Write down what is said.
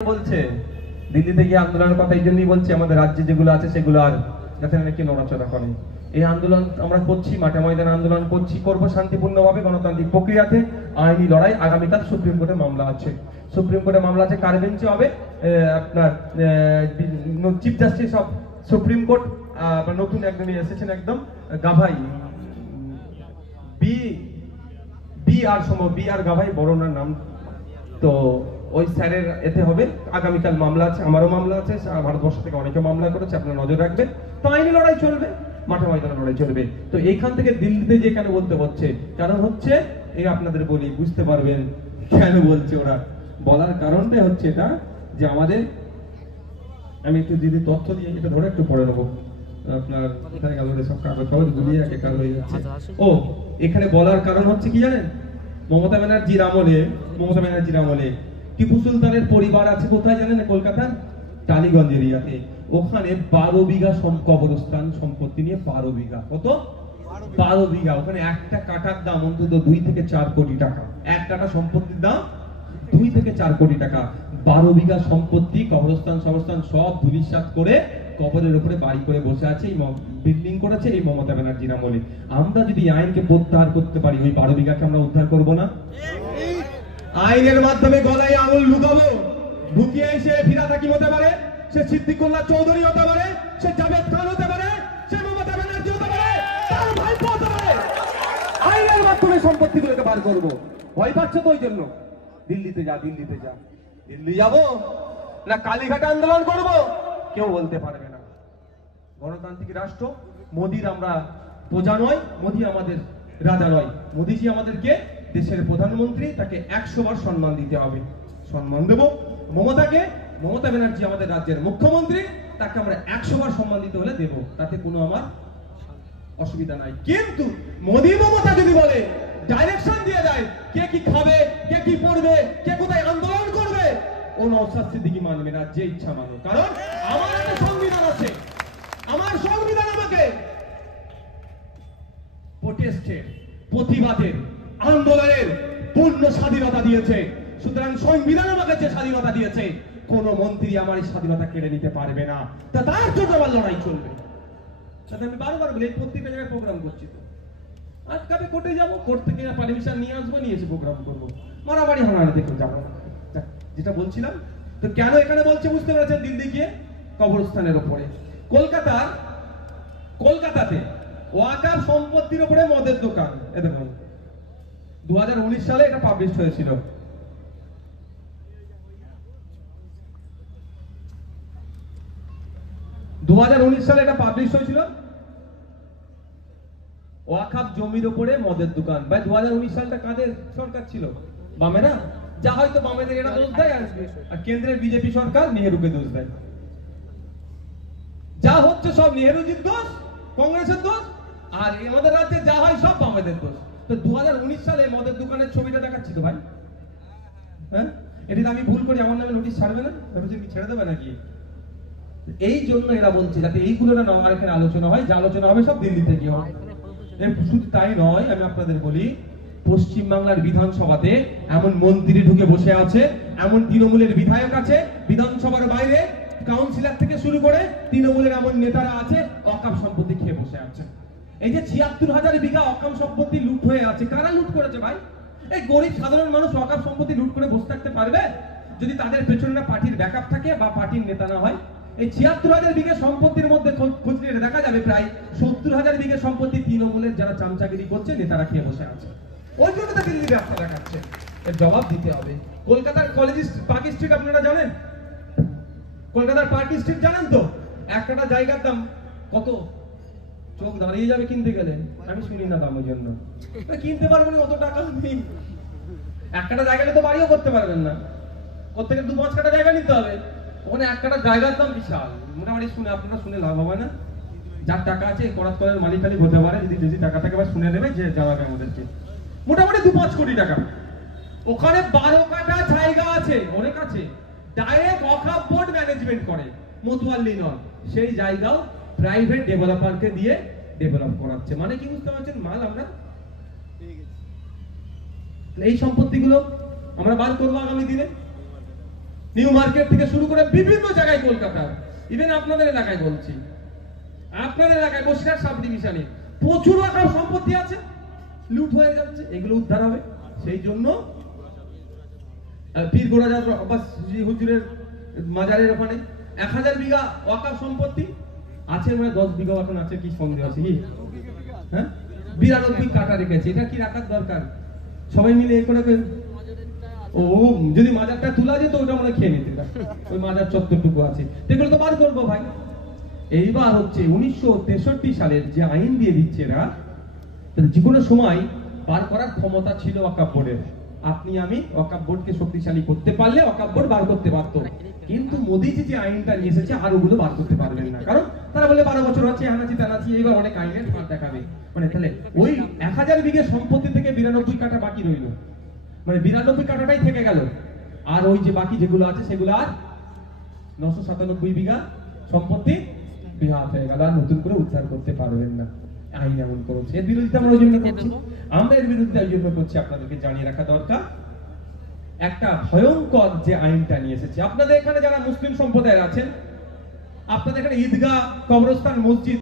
বলছে দিল্লিতে গিয়ে আন্দোলনের কথা এই জন্যই বলছি, আমাদের রাজ্যে যেগুলো আছে সেগুলো আর যাতে নাকি নড়াচড়া করে। এই আন্দোলন আমরা করছি, মাঠে ময়দানে আন্দোলন করছি, করবো শান্তিপূর্ণভাবে গণতান্ত্রিক প্রক্রিয়াতে। আইনি লড়াই, আগামীকাল সুপ্রিম কোর্টে মামলা আছে। সুপ্রিম কোর্টে মামলা আছে, কার বেঞ্চে হবে? আপনার chief justice of supreme court, নতুন একদম এসেছেন, একদম গাভাই, বি আর গাভাই, বড় না নাম। তো ওই স্যারের এতে হবে, আগামীকাল মামলা আছে, আমারও মামলা আছে, ভারতবর্ষ থেকে অনেকে মামলা করেছে, আপনারা নজর রাখবেন। তো আইনি লড়াই চলবে, মাঠে ময়দানে লড়াই চলবে। তো এইখান থেকে দিল্লিতে যে কেন বলতে হচ্ছে, কারণ হচ্ছে এই আপনাদের বলি, বুঝতে পারবেন কেন বলছে ওরা। বলার কারণটাই হচ্ছে এটা যে আমাদের, আমি একটু যদি তথ্য দিয়ে এটা ধরে একটু পড়ে নেবো, আপনার কোথায় গেল সব কাগজ কাগজ গুলিয়ে এক একার হয়ে যাচ্ছে। ও এখানে বলার কারণ হচ্ছে কি জানেন, মমতা ব্যানার্জির আমলে টিপু সুলতানের পরিবার আছে কোথায় জানেন? কলকাতার টালিগঞ্জ এরিয়াতে। ওখানে 12 বিঘা কবরস্থান সম্পত্তি নিয়ে, 12 বিঘা, কত? 12 বিঘা। ওখানে একটা কাঠার দাম অন্তত 2 থেকে 4 কোটি টাকা। এক কাঠা সম্পত্তির দাম 2 থেকে 4 কোটি টাকা। 12 বিঘা সম্পত্তি, কবরস্থান সব ধুলিসাৎ করে কবরের উপরে বাড়ি করে বসে আছে, বিল্ডিং করেছে এই মমতা ব্যানার্জির আমলে। আমরা যদি আইনকে প্রত্যাহার করতে পারি, ওই 12 বিঘাকে আমরা উদ্ধার করব না? আইনের মাধ্যমে গলায় আঙুল ঢুকাবো, ঢুকিয়ে এসে ফিরাদ হাকিম হতে পারে, সে সিদ্দিকুল্লাহ চৌধুরী হতে পারে, সে জাভেদ খান হতে পারে, সে মমতা ব্যানার্জি হতে পারে, তার ভাইপো হতে পারে। আইনের মাধ্যমে সম্পত্তিগুলোকে বার করব। ভয় পাচ্ছ তো ওই জন্য? দিল্লিতে যা। দিল্লি যাব না কালীঘাটে আন্দোলন করব? কেউ বলতে পারবে না। গণতান্ত্রিক রাষ্ট্র, মোদির আমরা প্রজা নয়, মোদি আমাদের রাজা নয়। মোদিজি আমাদেরকে দেশের প্রধানমন্ত্রী, তাকে 100 বার সম্মান দিতে হবে, সম্মান দেব। মমতা ব্যানার্জি আমাদের রাজ্যের মুখ্যমন্ত্রী, তাকে আমরা 100 বার সম্মান দিতে হলে দেব, তাতে কোনো আমার অসুবিধা নাই। কিন্তু মোদি মমতা যদি বলে, ডাইরেকশন দিয়ে দেয়, কে কি খাবে, কে কি পড়বে, কে কোথায় আন্দোলন করবে, ও নওশাদ সিদ্দিকী মানবে না, যে ইচ্ছা মানো। কারণ আমার একটা সংবিধান আছে, আমার সংবিধান আমাকে প্রোটেস্টের, প্রতিবাদের, আন্দোলনের পূর্ণ স্বাধীনতা দিয়েছে। সুতরাং সংবিধান আমাকে যে স্বাধীনতা দিয়েছে, কোন মন্ত্রী আমার এই স্বাধীনতা কেড়ে নিতে পারবে না। তার জন্য আমার লড়াই চলবে। সাথে আমি বারবার বলি, প্রত্যেকটা জায়গায় প্রোগ্রাম করছি, তো আজকে কোর্টে যাবো, কোর্ট থেকে পারমিশন নিয়ে আসবো, নিয়ে এসে প্রোগ্রাম করবো, মারামারি হানাহানি দেখে যাবো। যেটা বলছিলাম, তো কেন এখানে বলছে বুঝতে পেরেছেন? দিল্লি গিয়ে কবরস্থানের উপরে, কলকাতাতে ওয়াকাফ সম্পত্তির উপরে মদের দোকান। এ দেখুন, 2019 সালে এটা পাবলিশ হয়েছিল। ওয়াকাফ জমির উপরে মদের দোকান। ভাই 2019 সালটা কাদের সরকার ছিল? বামেরা। যা হয়তো বামেদের এরা দোষ দেয়, আর কেন্দ্রের বিজেপি সরকার নেহেরুকে দোষ দেয়। যা হচ্ছে সব নেহেরুজির দোষ, কংগ্রেসের দোষ, আর আমাদের রাজ্যে যা হয় সব বামেদের দোষ। তো 2019 সালে মদের দোকানের ছবিটা দেখাচ্ছি তো ভাই, হ্যাঁ? এটি আমি ভুল করি, আমার নামে নোটিশ ছাড়বে না? ভেবেছেন কি ছেড়ে দেবে নাকি? এই জন্য এরা বলছে যাতে এইগুলো না আমার এখানে আলোচনা হয়, যা আলোচনা হবে সব দিল্লিতে গিয়ে হবে। শুধু তাই নয়, আমি আপনাদের বলি, পশ্চিম বাংলার বিধানসভাতে এমন মন্ত্রী ঢুকে বসে আছে, এমন তৃণমূলের বিধায়ক আছে, বিধানসভার বাইরে কাউন্সিলর থেকে শুরু করে তৃণমূলের এমন নেতারা আছে, অকাপ সম্পত্তি খেয়ে বসে আছে। এই যে 76,000 বিঘা অকাপ সম্পত্তি লুট হয়ে আছে, কারা লুট করেছে ভাই? এই গরিব সাধারণ মানুষ অকাপ সম্পত্তি লুট করে বসে থাকতে পারবে যদি তাদের পেছনে পার্টির ব্যাকআপ থাকে বা পার্টির নেতা না হয়? এই 76,000 বিঘা সম্পত্তির মধ্যে খোঁজ নিয়ে দেখা যাবে প্রায় 70,000 বিঘা সম্পত্তি তৃণমূলের যারা চামচাগিরি করছে, নেতারা খেয়ে বসে আছে। ওই জন্য তো দিল্লি রাস্তা দেখাচ্ছে, এর জবাব দিতে হবে। কলকাতার পার্ক স্ট্রিট আপনারা জানেন? কলকাতার পার্ক স্ট্রিট জানেন তো? একটা জায়গার দাম কত? চোখ দাঁড়িয়ে যাবে কিনতে গেলে। আমি শুনি না দামের জন্য, কিনতে পারবো না, অত টাকা নেই। একটা জায়গাতে তো বাড়িও করতে পারবেন না, প্রত্যেকের 2-5 কাঠা জায়গা নিতে হবে। ওখানে এক কাঠা জায়গার দাম বিশাল। মোটামুটি শুনে আপনারা শুনে লাভ হবে না। যার টাকা আছে করাতকলের মালিক খালি হতে পারে, যদি বেশি টাকা থাকে বা শুনে নেবে যে যাওয়াবে আমাদেরকে। মোটামুটি 2-5 কোটি টাকা। ওখানে 12 কাঠা জায়গা আছে, অনেক আছে, ডাইরেক্ট ওয়াকফ বোর্ড ম্যানেজমেন্ট করে, মতুয়াল্লি নয়। সেই জায়গাও প্রাইভেট ডেভেলপারকে দিয়ে ডেভেলপ করাচ্ছে। মানে কি বুঝতে পারছেন? মাল আমরা এই সম্পত্তিগুলো আমরা বার করবো আগামী দিনে। নিউ মার্কেট থেকে শুরু করে বিভিন্ন জায়গায় কলকাতার, ইভেন আপনাদের এলাকায় বলছি, আপনাদের এলাকায় বসিরহাট সাব ডিভিশনে প্রচুর আকার সম্পত্তি আছে, লুট হয়ে যাচ্ছে, এগুলো উদ্ধার হবে। সেই জন্য পীর গোড়াজাত আব্বাস হুজুরের মাজারের ওখানে 1000 বিঘা ওয়াকাফ সম্পত্তি আছে, মানে 10 বিঘা এখন আছে, কি সন্দেহ আছে? হ্যাঁ, 92 কাটা রেখেছে। এটা কি রাখার দরকার? সবাই মিলে এ করে ও যদি মাজারটা তোলা যেত ওটা আমরা খেয়ে নিতে, ওই মাজার চত্বরটুকু আছে, এগুলো তো বার করবো ভাই। এইবার হচ্ছে 1963 সালের যে আইন দিয়ে দিচ্ছে এরা, যে কোনো সময় বার করার ক্ষমতা ছিল ওয়াকফ বোর্ডের। আপনি আমি ওয়াকফ বোর্ডকে শক্তিশালী করতে পারলে ওয়াকফ বোর্ড বার করতে পারত, কিন্তু মোদিজি যে আইনটা নিয়ে এসেছে আর ওগুলো বার করতে পারবেন না, কারণ তারা বলে 12 বছর হচ্ছে হানাচি তানাচি, এইবার অনেক আইনের ফাঁক দেখাবে। মানে তাহলে ওই 1000 বিঘে সম্পত্তি থেকে 92 কাটা বাকি রইল, মানে 92 কাটাটাই থেকে গেল, আর ওই যে বাকি যেগুলো আছে সেগুলো আর 997 বিঘা সম্পত্তি বিহাত হয়ে গেল, আর নতুন করে উদ্ধার করতে পারবেন না। আইন এমন করেছে, এর বিরুদ্ধে আমরা ওই জন্য করছি, আমরা এর বিরুদ্ধে ওই জন্য করছি। আপনাদেরকে জানিয়ে রাখা দরকার, একটা ভয়ঙ্কর যে আইনটা নিয়ে এসেছে। আপনাদের এখানে যারা মুসলিম সম্প্রদায়ের আছেন, আপনাদের এখানে ঈদগাহ, কবরস্থান, মসজিদ